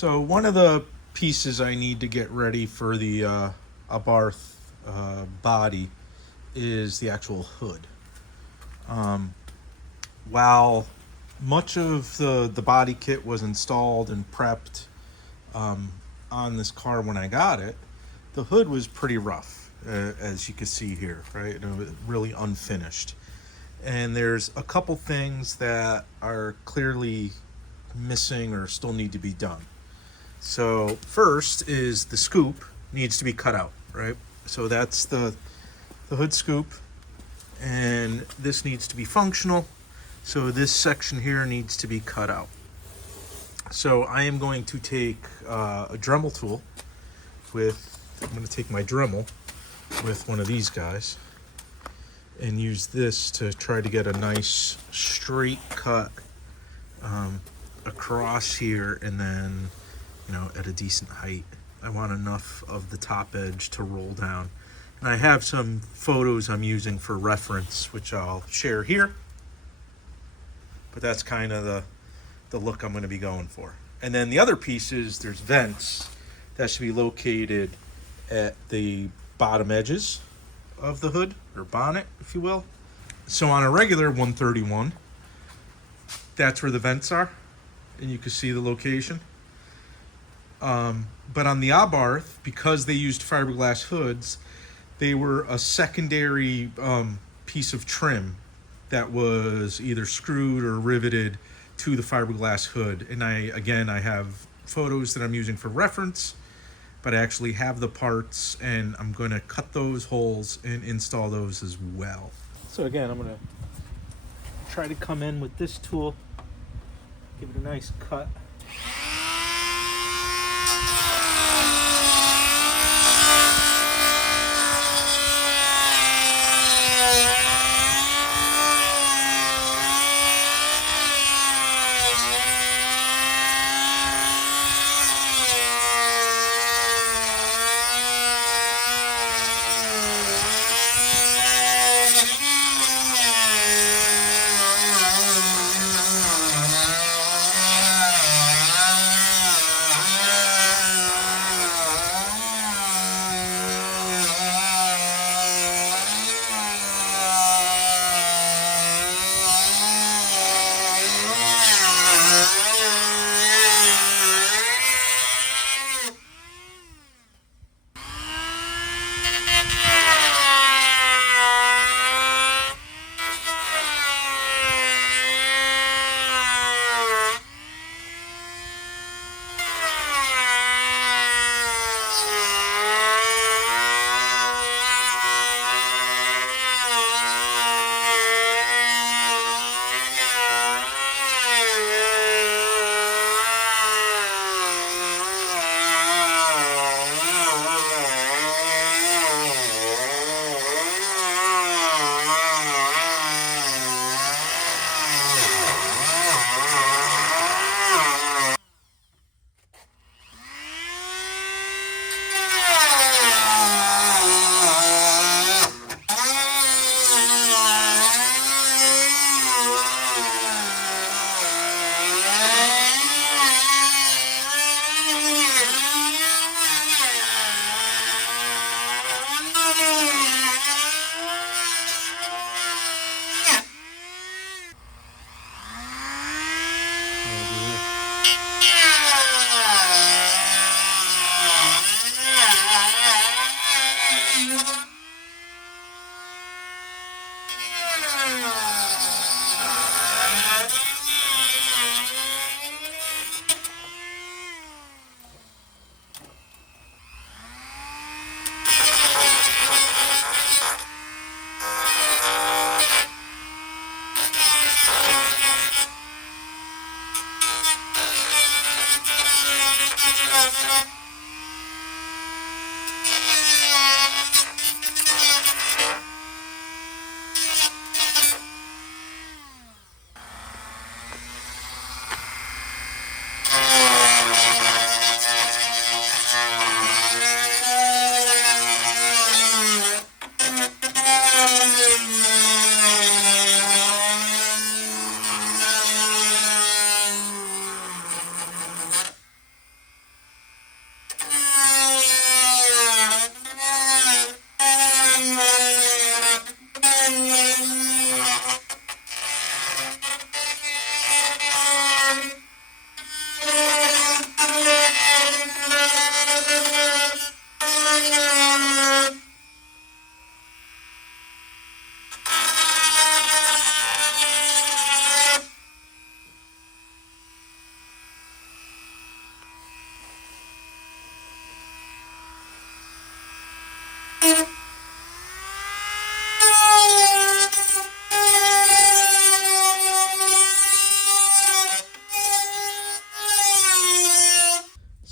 So one of the pieces I need to get ready for the Abarth body is the actual hood. While much of the body kit was installed and prepped on this car when I got it, the hood was pretty rough, as you can see here, right? It was really unfinished. And there's a couple things that are clearly missing or still need to be done. So first is the scoop needs to be cut out, right? So that's the hood scoop, and this needs to be functional. So this section here needs to be cut out. So I am going to take a Dremel tool I'm going to take my Dremel with one of these guys and use this to try to get a nice straight cut across here, and then, at a decent height. I want enough of the top edge to roll down. And I have some photos I'm using for reference, which I'll share here. But that's kind of the look I'm going to be going for. And then the other pieces, there's vents that should be located at the bottom edges of the hood, or bonnet, if you will. So on a regular 131, that's where the vents are, and you can see the location. But on the Abarth, because they used fiberglass hoods, they were a secondary piece of trim that was either screwed or riveted to the fiberglass hood. And I have photos that I'm using for reference, but I actually have the parts, and I'm going to cut those holes and install those as well. So again, I'm going to try to come in with this tool, give it a nice cut.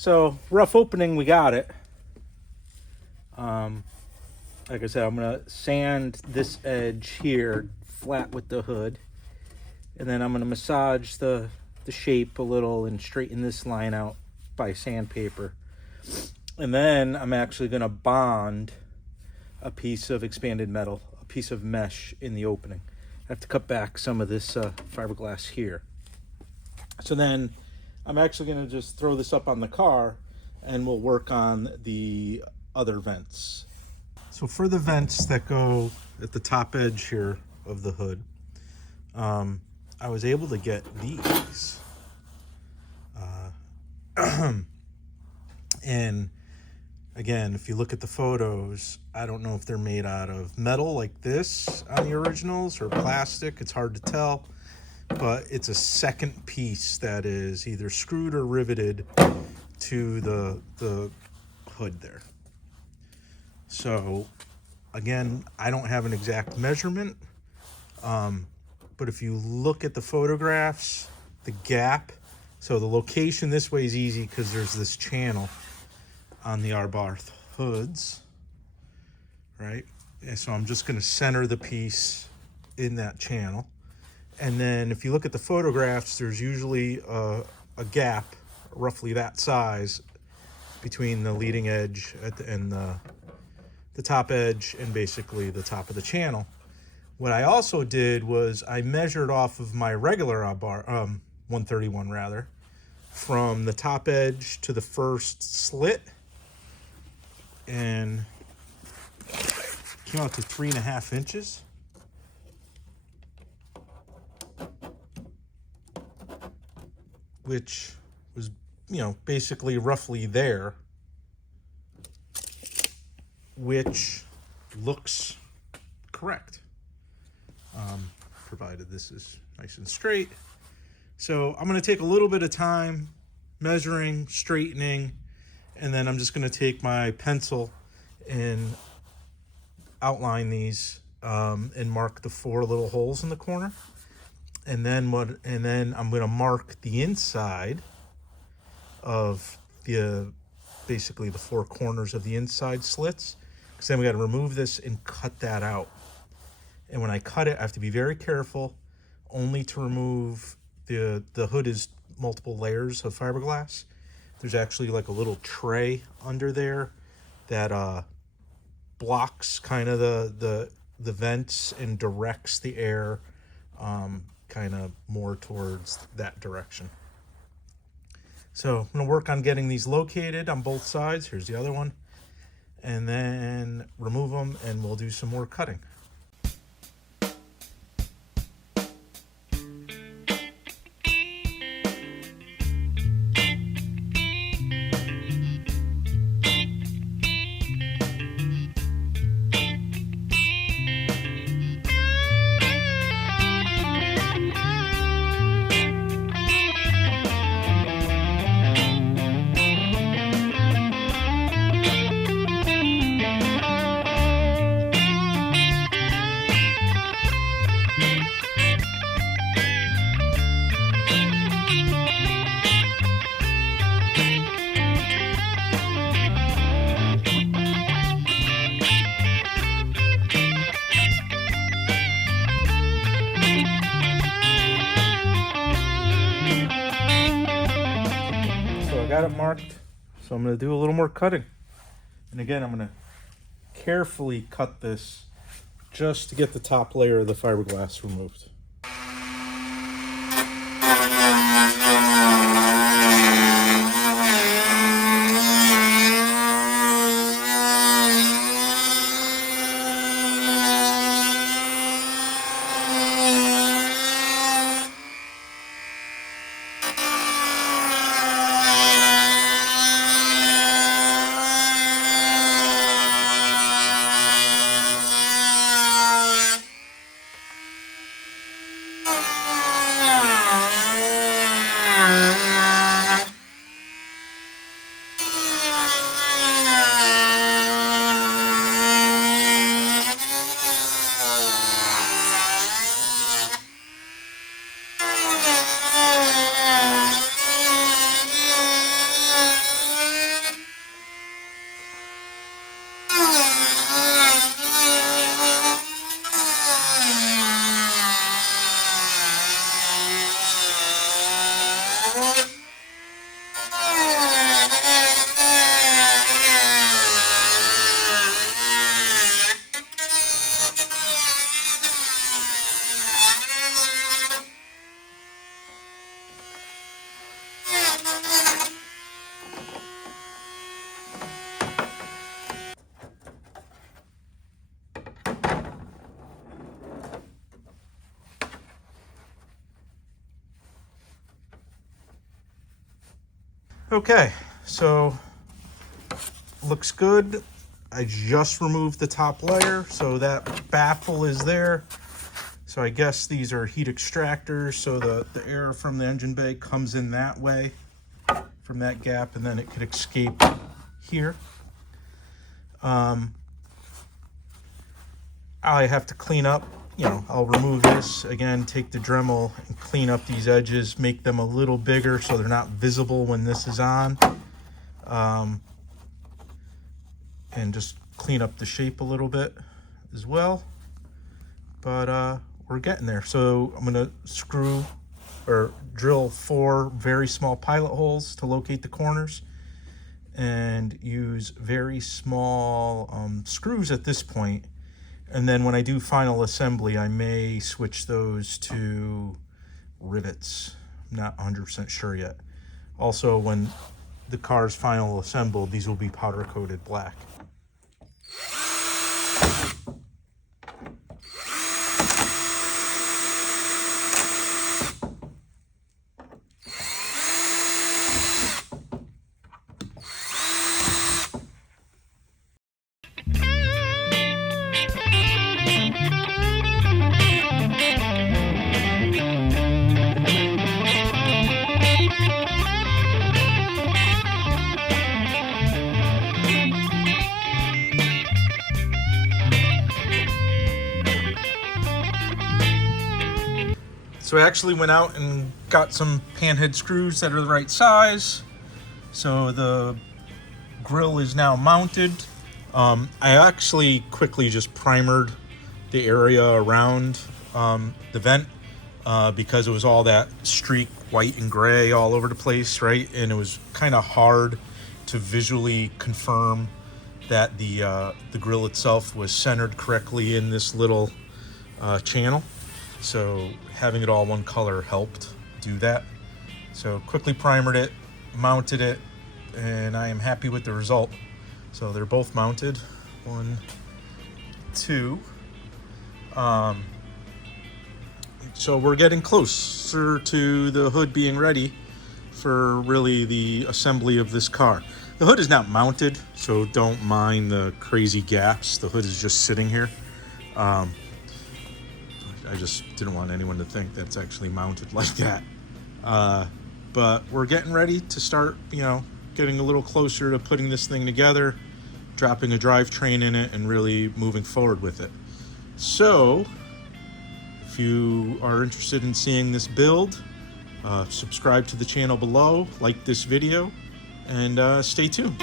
So rough opening, we got it. Like I said, I'm gonna sand this edge here flat with the hood, and then I'm gonna massage the shape a little and straighten this line out by sandpaper. And then I'm actually gonna bond a piece of expanded metal, a piece of mesh in the opening. I have to cut back some of this fiberglass here. So then I'm actually gonna just throw this up on the car and we'll work on the other vents. So for the vents that go at the top edge here of the hood, I was able to get these. And again, if you look at the photos, I don't know if they're made out of metal like this on the originals or plastic. It's hard to tell, but it's a second piece that is either screwed or riveted to the hood there. So again, I don't have an exact measurement, but if you look at the photographs, the gap, so the location this way is easy because there's this channel on the Abarth hoods, right? And so I'm just going to center the piece in that channel. And then if you look at the photographs, there's usually a gap roughly that size between the leading edge and the top edge and basically the top of the channel. What I also did was I measured off of my regular Abarth, 131 rather, from the top edge to the first slit, and came out to 3.5 inches. Which was, basically roughly there, which looks correct, provided this is nice and straight. So I'm going to take a little bit of time measuring, straightening, and then I'm just going to take my pencil and outline these and mark the 4 little holes in the corner. And then I'm going to mark the inside of basically the 4 corners of the inside slits, because then we got to remove this and cut that out. And when I cut it, I have to be very careful only to remove the hood is multiple layers of fiberglass. There's actually like a little tray under there that blocks kind of the vents and directs the air kind of more towards that direction. So I'm going to work on getting these located on both sides. Here's the other one. And then remove them and we'll do some more cutting. Got it marked, so I'm going to do a little more cutting. And again, I'm going to carefully cut this just to get the top layer of the fiberglass removed. Okay, so looks good. I just removed the top layer, so that baffle is there. So I guess these are heat extractors, so the air from the engine bay comes in that way, from that gap, and then it could escape here. I have to clean up, I'll remove this, again, take the Dremel and clean up these edges, make them a little bigger so they're not visible when this is on. And just clean up the shape a little bit as well. But we're getting there. So I'm gonna screw or drill 4 very small pilot holes to locate the corners and use very small screws at this point. And then when I do final assembly, I may switch those to rivets. I'm not 100% sure yet. Also, when the car's final assembled, these will be powder coated black. So I actually went out and got some panhead screws that are the right size. So the grill is now mounted. I actually quickly just primered the area around the vent because it was all that streak white and gray all over the place, right? And it was kind of hard to visually confirm that the grill itself was centered correctly in this little channel. So having it all one color helped do that. So quickly primered it, mounted it, and I am happy with the result. So they're both mounted, 1, 2. So we're getting closer to the hood being ready for really the assembly of this car. The hood is not mounted, so don't mind the crazy gaps. The hood is just sitting here. I just didn't want anyone to think that's actually mounted like that. But we're getting ready to start, getting a little closer to putting this thing together, dropping a drivetrain in it, and really moving forward with it. So, if you are interested in seeing this build, subscribe to the channel below, like this video, and stay tuned.